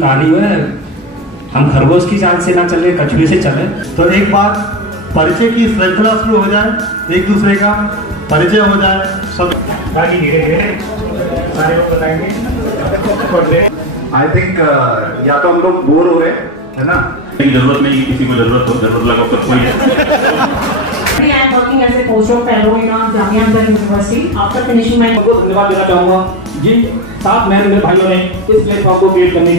कहानी है, हम खरगोश की चाल से ना चले, कछुए से चले। तो एक बार परिचय की श्रृंखला शुरू हो जाए, एक दूसरे का परिचय हो जाए, सब बाकी धीरे धीरे सारे लोग बताएंगे। आई थिंक या तो हम लोग बोर हो रहे है ना, जरूरत नहीं, किसी को जरूरत लगा तो कोई है। I am working as a postdoc fellow in Jamia Millia University. After finishing my को धन्यवाद देना चाहूंगा जी, साथ में मेरे भाइयों ने इस प्लेटफॉर्म को क्रिएट करने की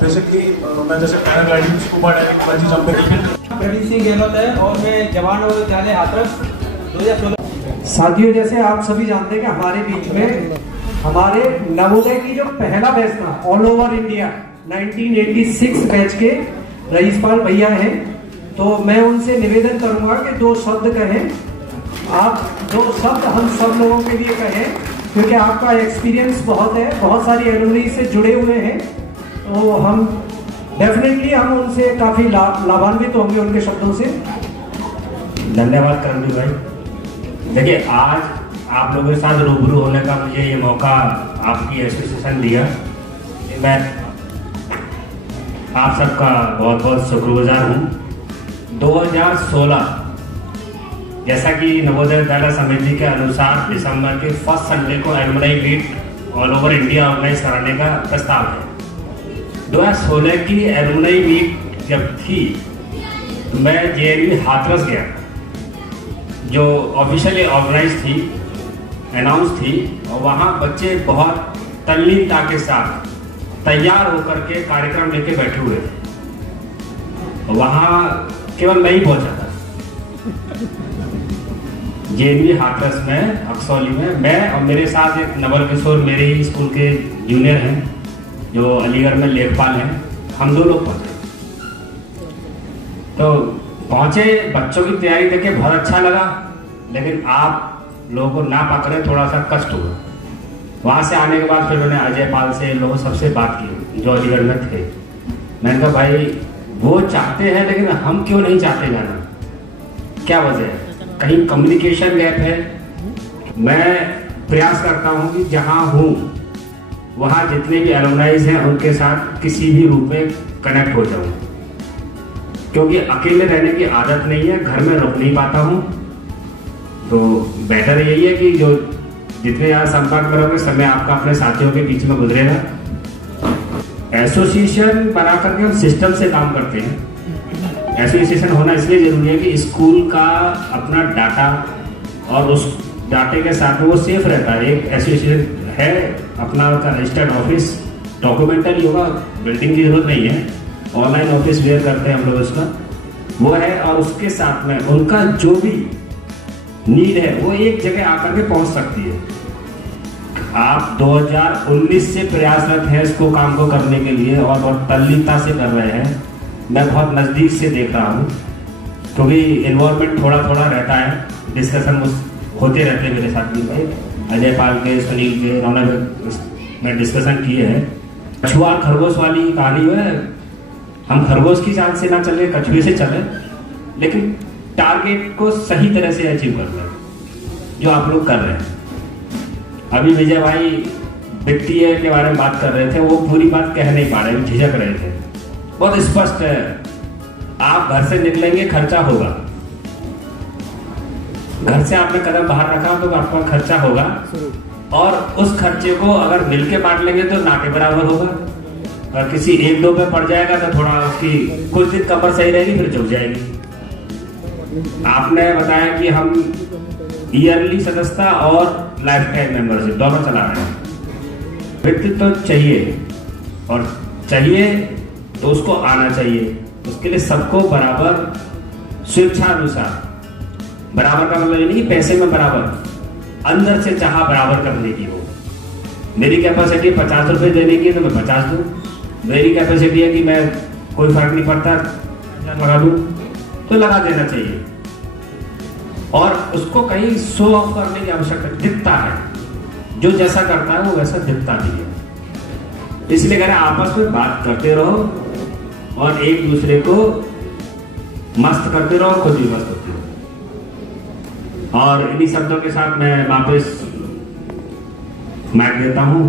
बेसिकली मैं जैसे paragliding, scuba diving, bungee jumping. Praveen Singh Gehlot है और मैं जवान विद्यालय हाथरस 2016। साथियों, जैसे आप सभी जानते हैं कि हमारे बीच में हमारे नवोदय की जो पहला बैच था ऑल ओवर इंडिया 1986 बैच के रईसपाल भैया हैं, तो मैं उनसे निवेदन करूंगा कि 2 शब्द कहें। आप 2 शब्द हम सब लोगों के लिए कहें, क्योंकि आपका एक्सपीरियंस बहुत है, बहुत सारी एलुमनी से जुड़े हुए हैं, तो हम डेफिनेटली हम उनसे काफी लाभान्वित होंगे उनके शब्दों से। धन्यवाद करमवीर भाई। देखिए, आज आप लोगों के साथ रूबरू होने का मुझे ये मौका आपकी एसोसिएशन दिया, मैं आप सबका बहुत बहुत शुक्रगुजार हूँ। 2016 जैसा कि नवोदय विद्यालय समिति के अनुसार दिसंबर के फर्स्ट संडे को alumni meet all over India organise कराने का प्रस्ताव है। 2016 की एलुमनी मीट जब थी, मैं JNU हाथरस गया, जो ऑफिशियली ऑर्गेनाइज थी, अनाउंस थी, और वहाँ बच्चे बहुत तल्लीनता के साथ तैयार होकर के कार्यक्रम लेके बैठे हुए थे। वहाँ केवल मैं ही पहुंचा था, JNU हाथरस में, अक्सौली में। मैं और मेरे साथ एक नवल किशोर, मेरे ही स्कूल के जूनियर हैं, जो अलीगढ़ में लेखपाल हैं, हम 2 लोग पहुंचे। तो पहुंचे, बच्चों की तैयारी देख के बहुत अच्छा लगा, लेकिन आप लोगों को ना पकड़े थोड़ा सा कष्ट हुआ। वहां से आने के बाद फिर उन्होंने अजय पाल से, लोगों सबसे बात की जो अलीगढ़ में थे। मैंने कहा भाई वो चाहते हैं, लेकिन हम क्यों नहीं चाहते जाना, क्या वजह है? कहीं कम्युनिकेशन गैप है। मैं प्रयास करता हूं कि जहां हूं वहां जितने भी एलुमनाइज हैं उनके साथ किसी भी रूप में कनेक्ट हो जाऊं, क्योंकि अकेले रहने की आदत नहीं है, घर में रुक नहीं पाता हूं। तो बेहतर यही है कि जो जितने ज़्यादा संपर्क में रहोगे, समय आपका अपने साथियों के बीच में गुजरेगा। एसोसिएशन बना करके हम सिस्टम से काम करते हैं। एसोसिएशन होना इसलिए जरूरी है कि स्कूल का अपना डाटा और उस डाटे के साथ में वो सेफ रहता है। एक एसोसिएशन है, अपना रजिस्टर्ड ऑफिस, डॉक्यूमेंटल ही होगा, बिल्डिंग की जरूरत नहीं है, ऑनलाइन ऑफिस वेयर करते हैं हम लोग उसका, वो है। और उसके साथ में उनका जो भी नीड है वो एक जगह आकर के पहुंच सकती है। आप 2019 से प्रयासरत हैं इसको काम को करने के लिए, और बहुत तल्लीनता से कर रहे हैं। मैं बहुत नज़दीक से देख रहा हूँ, क्योंकि इन्वॉल्वमेंट थोड़ा थोड़ा रहता है, डिस्कशन होते रहते हैं मेरे साथ भी। भाई अजय पाल के, सुनील के, रौनक में डिस्कशन किए हैं। कछुआ खरगोश वाली कहानी है, हम खरगोश की चाल से ना चले, कछुए से चले, लेकिन टारगेट को सही तरह से अचीव कर रहे हैं जो आप लोग कर रहे हैं। अभी विजय भाई वित्तीय के बारे में बात कर रहे थे, वो पूरी बात कह नहीं पा रहे, झिझक रहे थे। बहुत स्पष्ट है, आप घर से निकलेंगे, खर्चा होगा। घर से आपने कदम बाहर रखा तो आपका खर्चा होगा, और उस खर्चे को अगर मिलके बांट लेंगे तो ना के बराबर होगा। और किसी 1-2 पे पड़ जाएगा तो थोड़ा उसकी कुछ दिन कमर सही रहेगी, फिर झुक जाएगी। आपने बताया कि हम ईयरली सदस्यता और लाइफ टाइम मेंबरशिप दोनों चला रहे हैं। व्यक्तित्व तो चाहिए, और चाहिए तो उसको आना चाहिए। उसके लिए सबको बराबर स्वेच्छानुसार, बराबर का मतलब ये नहीं कि पैसे में बराबर, अंदर से चाह बराबर करने की हो। मेरी कैपेसिटी 50 रुपए देने की है तो मैं 50 दूं, मेरी कैपेसिटी है कि मैं कोई फर्क नहीं पड़ता लगा दूं तो लगा देना चाहिए। और उसको कहीं शो ऑफ करने की आवश्यकता, दिखता है, जो जैसा करता है वो वैसा दिखता भी है। इसलिए कह रहे आपस में बात करते रहो और एक दूसरे को मस्त करते रहो, खुद भी मस्त होते रहो। और इन्हीं शब्दों के साथ मैं वापस मैं देता हूँ।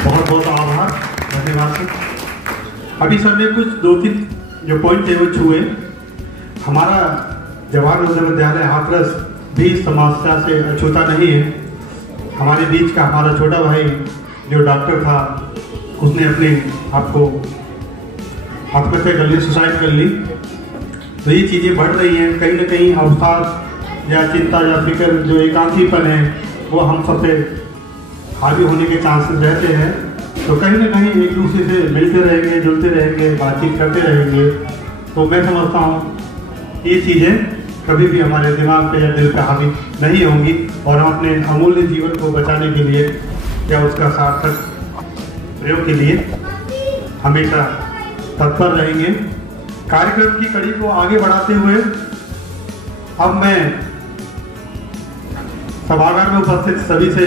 बहुत बहुत आभार, धन्यवाद सर। अभी सर ने कुछ 2-3 जो पॉइंट थे वो छुए। हमारा जवाहर नवोदय विद्यालय हाथरस भी समस्या से अछूता नहीं है। हमारे बीच का हमारा छोटा भाई जो डॉक्टर था, उसने अपने आप को आत्महत्या कर ली, सुसाइड कर ली। तो ये चीज़ें बढ़ रही हैं। कहीं ना कहीं अवसाद या चिंता या फिक्र, जो एकांतीपन है, वो हम सबसे हावी होने के चांसेस रहते हैं। तो कहीं ना कहीं एक दूसरे से मिलते रहेंगे, जुलते रहेंगे, बातचीत करते रहेंगे, तो मैं समझता हूँ ये चीज़ें कभी भी हमारे दिमाग पे या दिल पे हावी नहीं होंगी और हम अपने अमूल्य जीवन को बचाने के लिए या उसका सार्थक प्रयोग के लिए हमेशा तत्पर रहेंगे। कार्यक्रम की कड़ी को आगे बढ़ाते हुए अब मैं सभागार में उपस्थित सभी से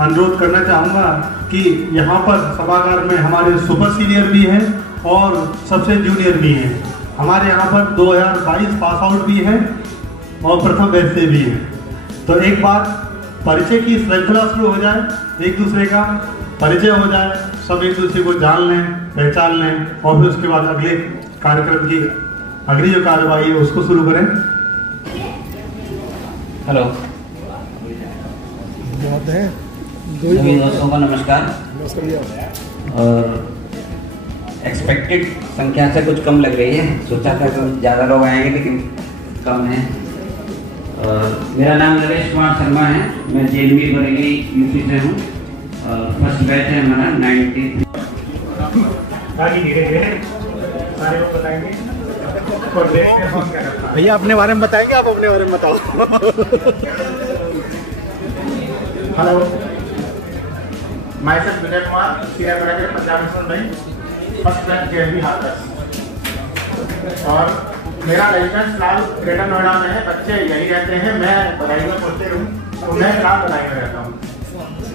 अनुरोध करना चाहूँगा कि यहाँ पर सभागार में हमारे सुपर सीनियर भी हैं और सबसे जूनियर भी हैं। हमारे यहाँ पर 2022 पास आउट भी हैं और प्रथम बैच से भी हैं। तो एक बार परिचय की श्रृंखला शुरू हो जाए, एक दूसरे का परिचय हो जाए, सब एक दूसरे को जान लें, पहचान लें और फिर उसके बाद अगले कार्यक्रम की अगली जो कार्यवाही है उसको शुरू करें। हेलो सभी दोस्तों को नमस्कार। और एक्सपेक्टेड संख्या से कुछ कम लग रही है, सोचा था तो ज़्यादा लोग आएंगे लेकिन कम है। और मेरा नाम नरेश कुमार शर्मा है, मैं जेएनवी बरेली यूपी से हूँ। फर्स्ट बैच है हमारा 93। भैया अपने बारे में बताएंगे, आप अपने बारे में बताओ। हेलो, मैं sir Vijay Kumar, senior manager Punjab National Bank, first bank JNV Hathras. और मेरा रेजिडेंस फिलहाल ग्रेटर नोएडा में है। बच्चे यही रहते हैं, मैं बधाई में पढ़ते हूँ, तो मैं फिलहाल बधाई में रहता हूँ।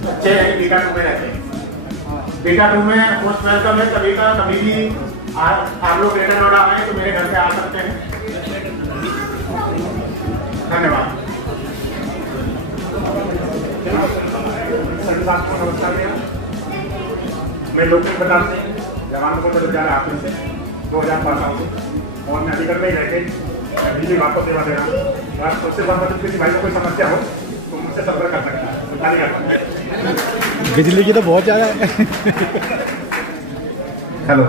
बच्चे यही बीटा 2 में रहते हैं। बीटा 2 में पोस्ट वेलकम है, कभी भी आप लोग ग्रेटर नोएडा आए तो मेरे घर पे आ सकते हैं। धन्यवाद। नमस्कार भैया, मैं लोकल प्रताप सिंह, जवाहर नवोदय विद्यालय हाथरस से 2000 पास आउट और मैं अलीगढ़ में ही रहकर बिजली विभाग को सेवा दे रहा हूँ। सबसे बड़ा किसी भाई को कोई समस्या हो तो मुझसे संपर्क कर सकता है। बिजली की तो बहुत ज़्यादा है। हेलो,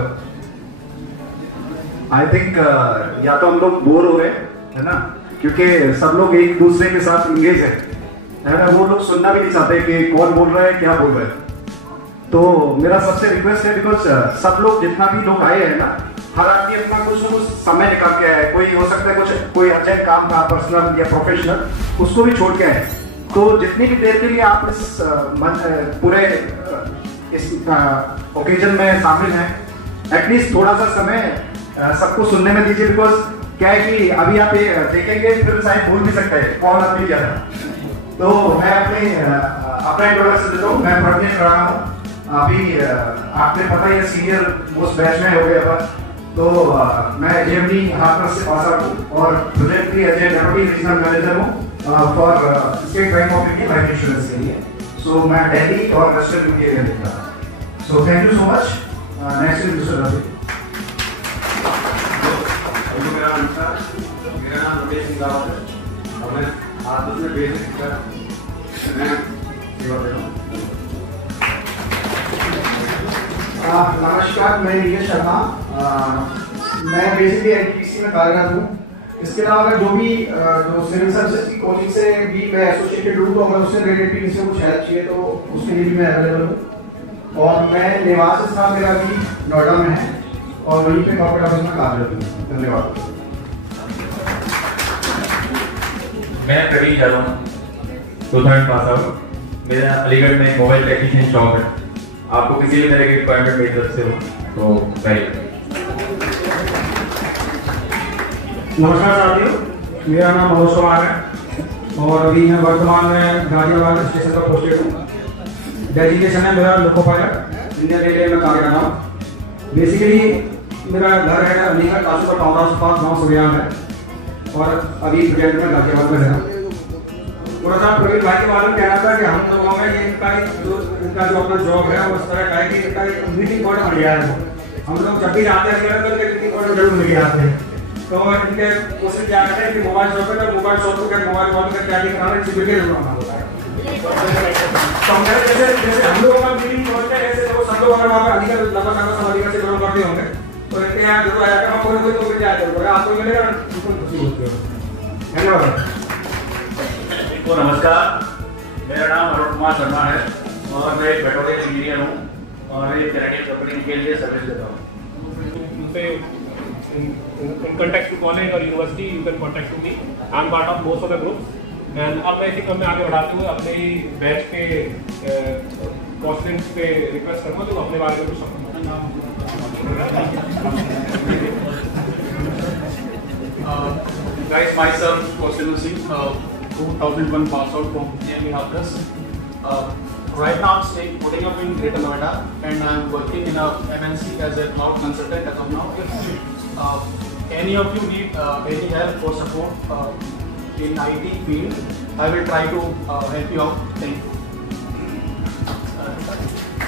आई थिंक या तो हम लोग बोर हो रहे हैं ना, क्योंकि सब लोग एक दूसरे के साथ इंगेज है ना, वो लोग सुनना भी नहीं चाहते कि कौन बोल रहा है, क्या बोल रहा है। तो मेरा सबसे रिक्वेस्ट है, बिकॉज सब लोग जितना भी लोग आए हैं ना, हर आदमी अपना कुछ ना कुछ समय निकाल के आया है। कोई हो सकता है कुछ कोई अर्जेंट काम था, पर्सनल या प्रोफेशनल, उसको भी छोड़ के आए। तो जितनी भी देर के लिए आप इस पूरे इस ओकेजन में शामिल हैं, एटलीस्ट थोड़ा सा समय सबको सुनने में दीजिए। बिकॉज क्या है कि अभी आप ये देखेंगे फिर शायद भूल भी सकते हैं कौन आदमी क्या है। तो मैं अपना इंट्रोडक्शन देता हूँ। मैं प्रज्ञा रहा हूँ, अभी आपने पता ही है सीनियर मोस्ट बैच में हो गया। तो मैं जेएनवी हाथरस से पास आउट हूँ और प्रोजेक्टली as a deputy regional manager हूँ for State Bank of India Life Insurance के लिए। सो मैं दिल्ली और वेस्टर्न यूपी एरिया देखता हूँ। So thank you so much. Next is दूसरा रवि। मेरा नाम रमेश सिंह रावत है और मैं हाथरस में बेसिक मैं सेवा दे रहा हूँ। नमस्कार, मैं नीरज शर्मा, मैं बेसिकली एनटीपीसी में कार्यरत हूँ। इसके अलावा जो भी जो सिविल सर्विसेज की कोचिंग से भी मैं एसोसिएटेड हूँ, तो अगर उससे रिलेटेड भी किसी को कुछ हेल्प चाहिए तो उसके लिए भी मैं अवेलेबल हूँ। और मैं निवास स्थान मेरा भी नोएडा में है और वहीं पे कॉर्पोरेट ऑफिस में कार्यरत हूँ। धन्यवाद। मैं प्रवीण यादव हूँ, 2000 पास आउट। मेरा अलीगढ़ में मोबाइल टेक्नीशियन शॉप है। आपको किसी भी तरह की रिक्वायरमेंट मेरी तरफ से हो तो पहले। नमस्कार साथियों, मेरा नाम मनोज कुमार है और अभी मैं वर्तमान में गाजियाबाद स्टेशन पर पोस्टेड हूँ। डेजिग्नेशन है मेरा लोको पायलट, इंडियन रेलवे में कार्य कर रहा हूँ। बेसिकली मेरा घर है अलीगढ़ कासूपुर टाउन हाउस पास गाँव सुबेयान है और अभी प्रोजेक्ट में गाजियाबाद में रह रहा हूँ। थोड़ा सा प्रवीण भाई के बारे में कहना था कि हम लोगों में ये इनका जो अपना जॉब है वो इस तरह का है कि इनका ग्रीटिंग कार्ड मिल गया है। हम लोग जब भी जाते हैं ग्रीटिंग कार्ड जरूर मिल जाते हैं। तो इनके कोशिश क्या करते हैं कि मोबाइल शॉप पे मोबाइल शॉप को मोबाइल कॉल करके क्या कराना एक्टिविटी करना होता है। तो जैसे हम लोग का ग्रीटिंग कार्ड है ऐसे वो सब लोग अगर वहाँ पे अलीगढ़ लंबा समय अलीगढ़ से जरूर करते होंगे तो इनके यहाँ जरूर आया हम कोई तो मिल जाते हैं आपको मिलेगा खुशी होती है। धन्यवाद। तो नमस्कार, मेरा नाम अरुण कुमार शर्मा है और मैं एक पेट्रोलियम इंजीनियर हूँ और एक कैनेडियन कंपनी के लिए सर्विस देता हूँ। In contact to college or university, you can contact to me. I am part of most of the groups. And अब मैं इसी क्रम में आगे बढ़ाते हुए अपने ही बैच के कॉस्टिंग्स पे रिक्वेस्ट करूँगा तो अपने बारे में कुछ Guys, myself, Kaushal Singh, 2001 pass out from GME Hathras. Right now, I'm putting up in Greater Noida, and I'm working in a MNC as a cloud consultant as of now. If any of you need any help or support in IT field, I will try to help you out. Thank you.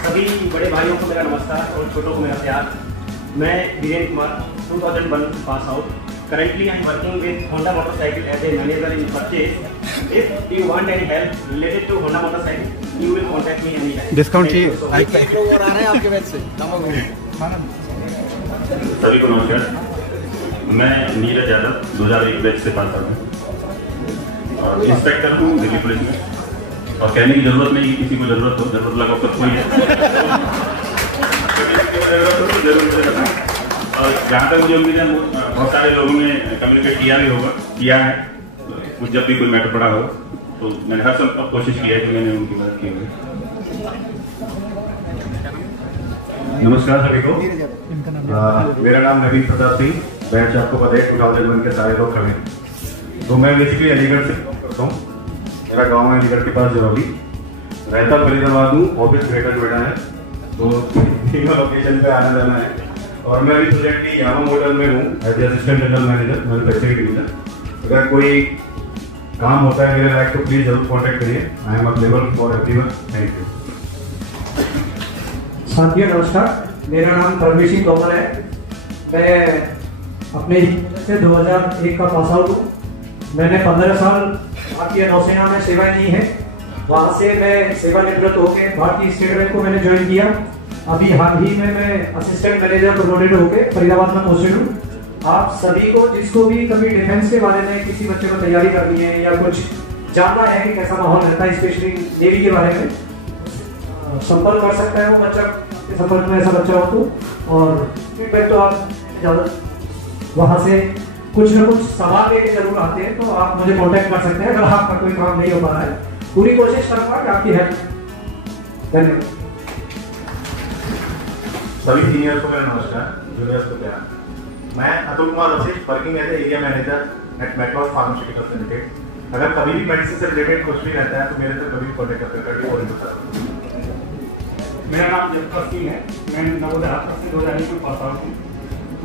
सभी बड़े भाइयों को मेरा नमस्कार और छोटों को मेरा प्यार। मैं Virendra Kumar 2001 pass out. Currently, I am working with Honda motorcycle as a manager in purchase. If you want any help related to Honda motorcycle, you will contact me anytime. Discount चाहिए? एक लोग और आ रहे हैं आपके बैच से। सभी को नमस्कार, मैं नीरज यादव 2001 बैच से पास आउट हूँ और इंस्पेक्टर हूँ दिल्ली पुलिस में। और कहने की जरूरत नहीं, किसी को जरूरत हो, जरूरत लगा तो कोई है जरूरत हो तो जरूर मुझे बताएं। और जहाँ तक मुझे उम्मीद है बहुत सारे लोगों ने कम्युनिकेट किया है तो जब भी कोई मैटर पड़ा हो तो मैंने हर सब कोशिश की है कि मैंने उनकी मदद की होगी। नमस्कार सभी को, मेरा नाम नवीन प्रताप सिंह, बैच आपको पता है 2001 के सारे लोग खड़े। तो मैं बेसिकली अलीगढ़ से करता हूँ। मेरा गांव है अलीगढ़ के पास जरौली, रहता फरीदाबाद हूँ, ऑफिस ग्रेटर नोएडा है। तो तीनों लोकेशन पे आना जाना है और मैं अभी प्रेजेंटली यामा मोटर में हूँ as assistant general manager manufacturing division. अगर कोई काम होता है मेरे लायक तो प्लीज जरूर कॉन्टेक्ट करिए। I am available for everyone. Thank you. साथियों नमस्कार, मेरा नाम परमेश सिंह तोमर है। मैं अपने से 2001 का पास आउट हूँ। मैंने 15 साल भारतीय नौसेना में सेवाएं दी है। वहाँ से मैं सेवानिवृत्त होकर भारतीय स्टेट बैंक को मैंने ज्वाइन किया। अभी हाल ही में मैं असिस्टेंट मैनेजर प्रमोटेड होकर फरीदाबाद में पोस्टेड हूँ। आप सभी को जिसको भी कभी डिफेंस के बारे में किसी बच्चे को तैयारी करनी है या कुछ जानना है कि कैसा माहौल रहता है स्पेशली नेवी के बारे में, संपर्क कर सकता है वो बच्चा के संपर्क में ऐसा बच्चा हो तो। और फीडबैक तो आप ज़्यादा वहाँ से कुछ ना कुछ सवाल लेके जरूर आते हैं तो आप मुझे कांटेक्ट कर सकते हैं अगर आपका कोई काम नहीं हो पा रहा है। पूरी कोशिश करूँगा कि आपकी हेल्प। धन्यवाद। सभी सीनियर्स को मेरा नमस्कार, जूनियर्स को प्यार। मैं Atul Kumar Vashishtha, working as area manager at Macleods Pharmaceuticals Limited. अगर कभी भी मेडिसिन से रिलेटेड कुछ भी रहता है तो मेरे से कभी भी कॉन्टेक्ट कर सकते हैं। मेरा नाम जगत सिंह है, मैं नवोदय हाथरस से 2001 में पास आउट हूँ।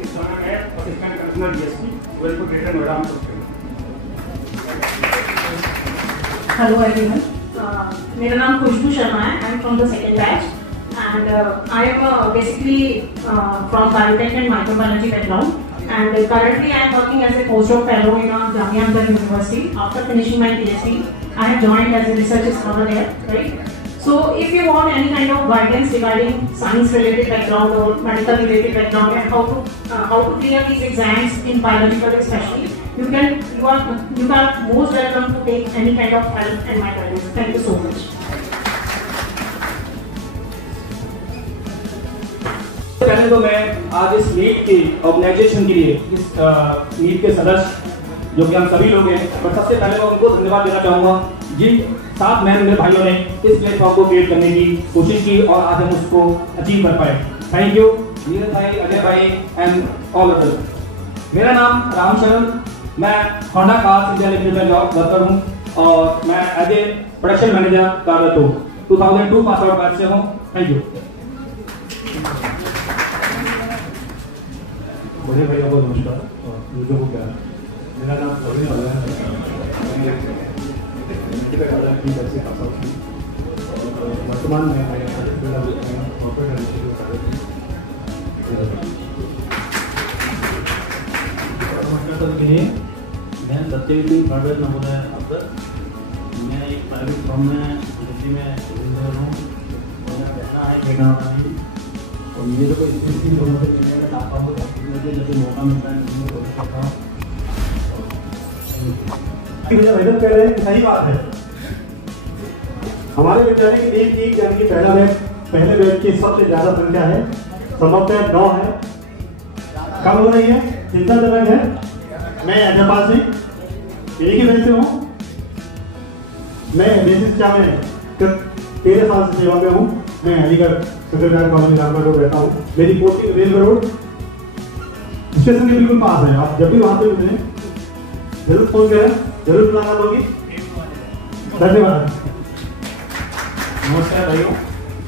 इस समय मैं assistant commissioner DSP Velpur greater Noida में हूँ। Hello everyone. मेरा नाम खुशबू शर्मा है। I am from the second batch and I am basically from biotech and microbiology background and currently I am working as a postdoc fellow in Jamia Millia University. After finishing my PhD, I have joined as a research scholar there, right? So if you want any kind of guidance regarding science related background or medical related background and how to clear these exams in biological especially, you are most welcome to take any kind of help and my guidance. Thank you so much. पहले तो मैं आज इस meet की organisation के लिए इस meet के सदस्य जो कि हम सभी लोग हैं, पर सबसे पहले मैं उनको धन्यवाद देना चाहूँगा जिन 7 मेरे भाइयों ने इस प्लेटफॉर्म को क्रिएट करने की कोशिश की और आज हम उसको अचीव कर पाए। थैंक यू नीरज भाई, अजय भाई एंड ऑल अदर। मेरा नाम रामचरण, मैं होंडा कार्स इंडिया लिमिटेड में जॉब वर्कर हूँ और मैं एज ए प्रोडक्शन मैनेजर कार्यरत हूँ। 2002 पास आउट बैच से हूँ। Thank you. बड़े भैया को नमस्कार और को प्यार। मेरा नाम सर्टिफाइड ऑर्गेनाइजेशन बैच से पास आउट की और वर्तमान में कॉर्पोरेट एडमिनिस्ट्रेशन कर रही हूँ। नमस्कार सर, मैं सत्यविधि प्राइवेट नवोदय अफसर। मैं एक प्राइवेट फर्म में दिल्ली में इंजीनियर हूँ और मेरा पैसा है बेटा और मेरे को इसकी दोनों से मिलने में चाहता हूँ ताकि मुझे जब मौका मिलता है मैं कर सकता हूँ। भैया कह रहे हैं सही बात है। हमारे विद्यालय की नींव की यानी कि पहले बैच की सबसे ज्यादा संख्या है, संभवतः 9 है। कब हो रही है? चिंताजनक है। मैं अजयपाल सिंह एक ही बैच से हूँ। मैं बेसिस क्या में 13 साल से सेवा में हूँ। मैं अलीगढ़ सेक्रेटरी कॉलोनी रामगढ़ रहता हूँ। मेरी पोस्टिंग रेल रोड स्टेशन के बिल्कुल पास है। आप जब भी वहां पे मिले जरूर फोन करें, जरूर मुलाकात होगी। धन्यवाद। नमस्कार भाइयों,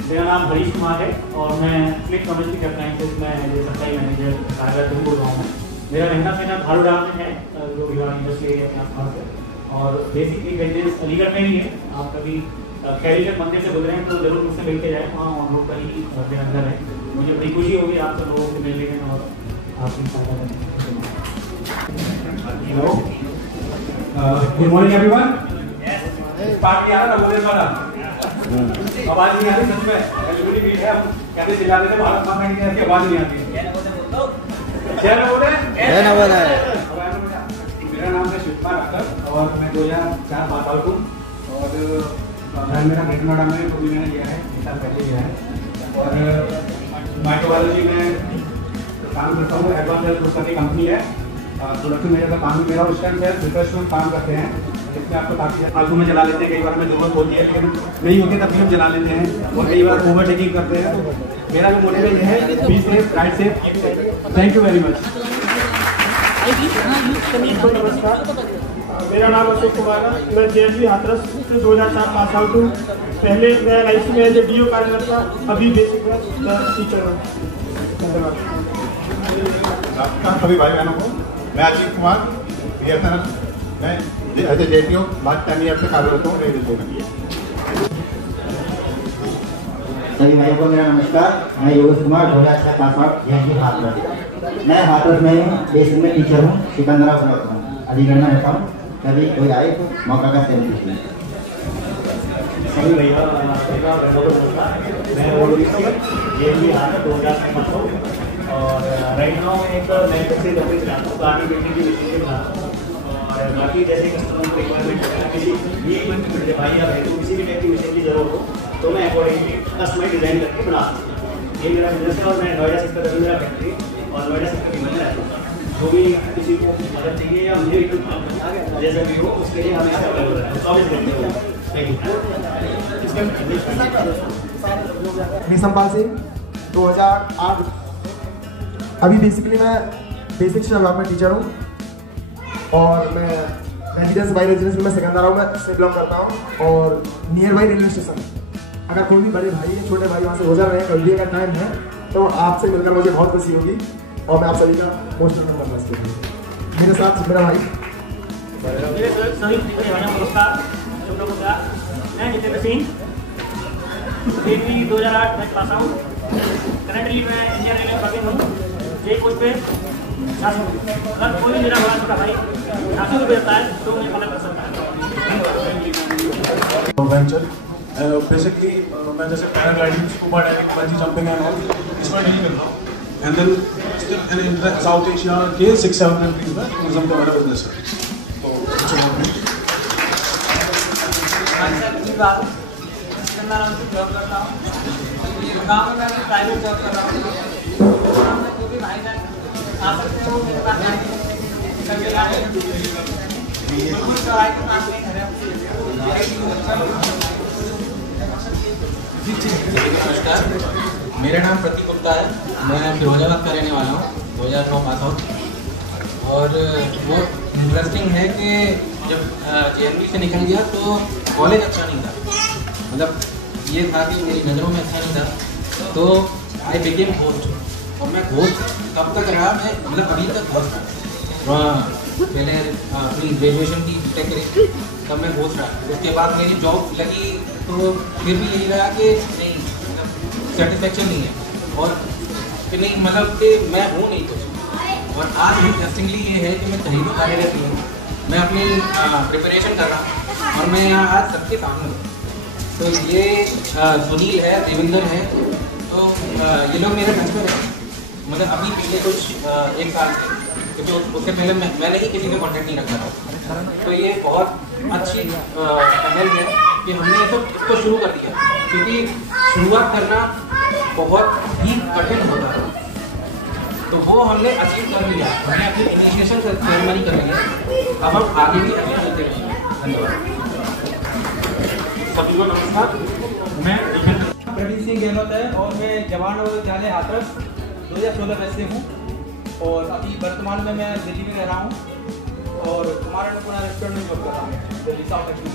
मेरा नाम हरीश कुमार है और मैं फ्लिक कम्युनिटी अप्लायंसेज में एज ए सप्लाई मैनेजर कार्यरत बोल रहा हूँ। मेरा रहना सहना भाड़ूराम में है जो भिवानी इंडस्ट्री एरिया के आसपास है और बेसिकली रेजिडेंस अलीगढ़ में ही है। आप कभी खैरीगढ़ मंदिर से गुजरे हैं तो जरूर मुझसे मिल के जाए, वहाँ ऑन रोड पर ही मेरे अंदर है। मुझे बड़ी खुशी होगी आप सब लोगों से मिलने में और आपकी सहायता करने। Good morning everyone. पार्टी आ रहा था बोले वाला आवाज नहीं आती सच में। एलईडी मीट है, हम कैसे चिल्ला रहे थे भारत माता की ऐसी आवाज नहीं आती। मेरा नाम है शिवकुमार अख्तर और मैं 2004 पास आउट हूँ और मेरा ग्रेड नोएडा में तो भी मैंने लिया है, 1 साल पहले लिया है और माइक्रोबायोलॉजी में काम करता हूँ। एडवांस हेल्थ ग्रुप की कंपनी है। प्रोडक्शन मेरे का काम मेरा उस टाइम से रिसर्च में काम करते हैं जिसमें आपको काफ़ी फालतू में चला लेते हैं। कई बार हमें जरूरत होती है लेकिन नहीं होती तब भी हम चला लेते हैं और कई बार ओवरटेकिंग करते हैं। तो मेरा जो मोटिव ये है be safe, right safe. Thank you very much. नमस्कार, मेरा नाम अशोक कुमार है। मैं जेएसवी हाथरस से 2004 पास आउट हूँ। पहले मैं LIC में एज ए DO कार्यरत था, अभी बेसिक टीचर हूँ। धन्यवाद। सभी भाई बहनों को मैं अजीत कुमार BSNL मैं as a JTO last 10 year से कार्यरत हूँ। सभी भाइयों को मेरा नमस्कार। मैं Yogesh Kumar 2006 pass out JSV Hathras. मैं हाथरस में बेसिक में टीचर हूँ, सिकंदरा ब्लॉक में अलीगढ़ में रहता हूँ। कभी कोई आए तो मौका का सेम कीजिए। सभी भैया मैं JSV हाथरस 2006 पास आउट और राइट नाउ एक नए बच्चे लकड़ी चलाता हूँ, गाड़ी बेटी की मशीन से बनाता हूँ और बाकी जैसे कस्टमर को रिक्वायरमेंट है किसी भी भाई या तो किसी भी टाइप की मशीन की जरूरत हो तो मैं अकॉर्डिंगली कस्टमाइज डिजाइन करके बना सकता हूँ। ये मेरा बिजनेस है और मैं नोएडा सेक्टर में मेरा फैक्ट्री और नोएडा सेक्टर की मैं रहता हूँ। जो भी किसी को मदद चाहिए या मुझे जैसा भी हो उसके लिए हमें अवेलेबल है। 24 घंटे हो। निसंपाल सिंह 2008। अभी बेसिकली मैं बेसिक डेवलपमेंट टीचर हूँ और मैं रेजिडेंस बाई रेजिडेंस में सिकंदरा से बिलोंग करता हूँ और नियर बाई रेलवे स्टेशन। अगर कोई भी बड़े भाई छोटे भाई वहाँ से गुजर रहे हैं, गलती का टाइम है तो आपसे मिलकर मुझे बहुत खुशी होगी और मैं आप सभी का मोस्ट वेलकम करना चाहूँगा। मेरे साथ मेरा भाई सभी नमस्कार। मैं Jitendra Singh JSV 2008 batch pass out. Currently मैं इंडियन रेलवे में वर्किंग हूँ। जे पोस्ट पे 700 रुपये। अगर कोई मेरा बड़ा छोटा भाई 700 रुपये देता है तो मुझे मदद कर सकता है। बेसिकली मैं जैसे paragliding, scuba diving, bungee jumping and all इसमें नहीं करता हूँ। And then still in South Asia के 6-7 कंट्रीज में टूरिज्म का मेरा बिजनेस है। जॉब करता हूँ, गाँव में मैं प्राइवेट जॉब कर रहा हूँ। जो भी भाई आ सकते हैं वो मेरे पास आए बिल्कुल सवाई के पास नहीं है। नमस्कार, मेरा नाम प्रतीक गुप्ता है। मैं फिरोजाबाद का रहने वाला हूँ, 2009 पास आउट। और वो इंटरेस्टिंग है कि जब JNV से निकल गया तो कॉलेज अच्छा नहीं था, मतलब ये था कि मेरी नज़रों में अच्छा नहीं था। तो आई बिकेम होस्ट और मैं होस्ट कब तक रहा, मैं मतलब अभी तक होस्ट पहले अपनी ग्रेजुएशन की BTech करी तब मैं होश रहा। उसके बाद मेरी जॉब लगी तो फिर भी यही रहा कि नहीं, मतलब सेटिस्फेक्शन नहीं है और फिर नहीं, मतलब कि मैं हूँ नहीं कुछ। और आज इंटरेस्टिंगली ये है कि मैं कहीं भी कार्यरत नहीं हूँ, मैं अपनी प्रिपरेशन कर रहा हूँ और मैं यहाँ आज सबके सामने हूँ। तो ये सुनील है, देवेंद्र है, तो ये लोग मेरे मेंटर हैं। मतलब अभी पिछले कुछ एक साल से, क्योंकि उससे पहले मैंने ही किसी से कॉन्टेक्ट नहीं रखा था। तो ये बहुत अच्छी पहल है कि हमने ये सब इसको शुरू कर दिया, क्योंकि शुरुआत करना बहुत ही कठिन होता है। तो वो हमने अचीव कर लिया, हमने अपनी इनिशिएशन सेरेमनी कर ली है। अब हम आगे भी अभी चलते रहेंगे। धन्यवाद। सभी को नमस्कार, मैं प्रवीण सिंह गहलोत है और मैं जवाहर नवोदय विद्यालय हाथरस 2016 बैच से हूँ और अभी वर्तमान में मैं दिल्ली में रह रहा हूँ और कुमार अन्नपूर्णा रेस्टोरेंट में जॉब कर रहा हूँ, दिल्ली साउथ एक्सप्रेस।